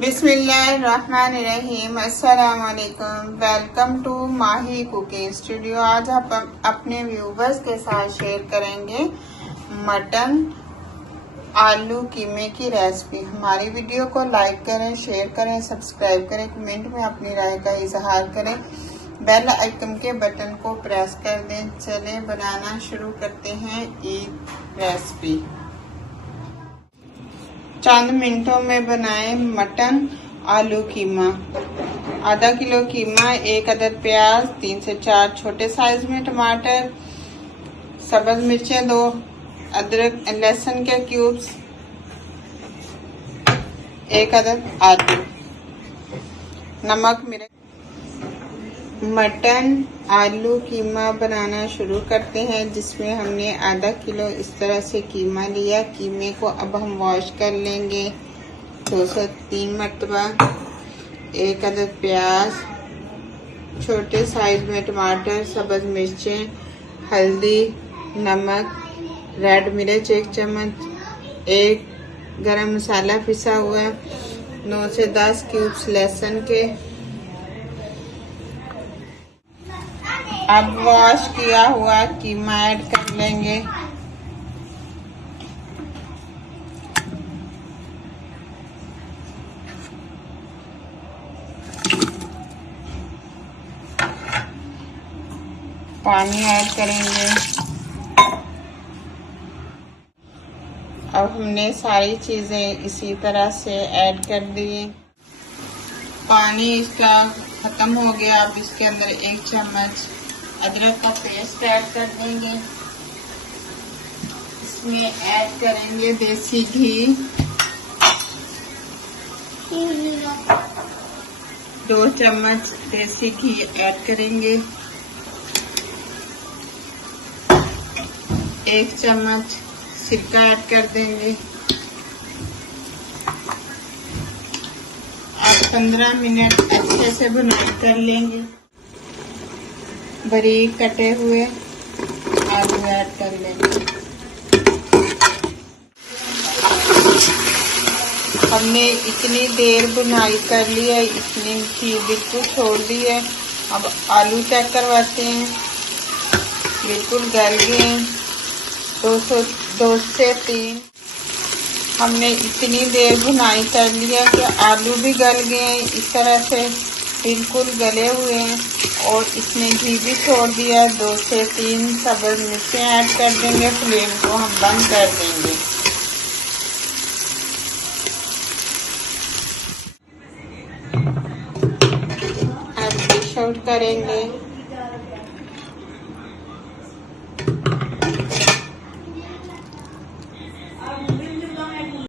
बिस्मिल्लाहिर्रहमानिर्रहीम। अस्सलाम वालेकुम। Welcome to Mahi cooking studio. आज आप अपने व्यूवर्स के साथ शेयर करेंगे मटन आलू कीमे की रेसिपी। हमारी वीडियो को लाइक करें, शेयर करें, सब्सक्राइब करें, कमेंट में अपनी राय का इजहार करें, बेल आइकन के बटन को प्रेस कर दें। चलें बनाना शुरू करते हैं ईद रेसिपी। चंद मिनटों में बनाएं मटन आलू कीमा। आधा किलो कीमा, 1 अदद प्याज, 3 से 4 छोटे साइज में टमाटर, सब्ज मिर्चें 2, अदरक लहसुन के क्यूब्स, 1 अदद आलू, नमक मिर्च। मटन आलू कीमा बनाना शुरू करते हैं, जिसमें हमने आधा किलो इस तरह से कीमा लिया। कीमे को अब हम वॉश कर लेंगे 2 से 3 मरतबा। 1 अदद प्याज, छोटे साइज में टमाटर, सब्ज मिर्चें, हल्दी, नमक, रेड मिर्च 1 चम्मच, 1 गरम मसाला पिसा हुआ, 9 से 10 क्यूब्स लहसुन के। अब वॉश किया हुआ कीमा ऐड कर लेंगे। पानी ऐड करेंगे। अब हमने सारी चीजें इसी तरह से ऐड कर दी। पानी इसका खत्म हो गया। अब इसके अंदर 1 चम्मच अदरक का पेस्ट ऐड कर देंगे। इसमें ऐड करेंगे देसी घी, 2 चम्मच देसी घी ऐड करेंगे। 1 चम्मच सिरका ऐड कर देंगे। अब 15 मिनट अच्छे से भुनाई कर लेंगे। बारीक कटे हुए आलू ऐड कर लेंगे। हमने इतनी देर भुनाई कर ली है, इतनी घी बिल्कुल छोड़ दी है। अब आलू चेक करवाते हैं, बिल्कुल गल गए हैं। 2 से 3 हमने इतनी देर भुनाई कर लिया कि आलू भी गल गए हैं, इस तरह से बिल्कुल गले हुए हैं और इसने घी भी छोड़ दिया। 2 से 3 सब्ज मिर्चें ऐड कर देंगे। फ्लेम को हम बंद कर देंगे। अब डिश आउट करेंगे।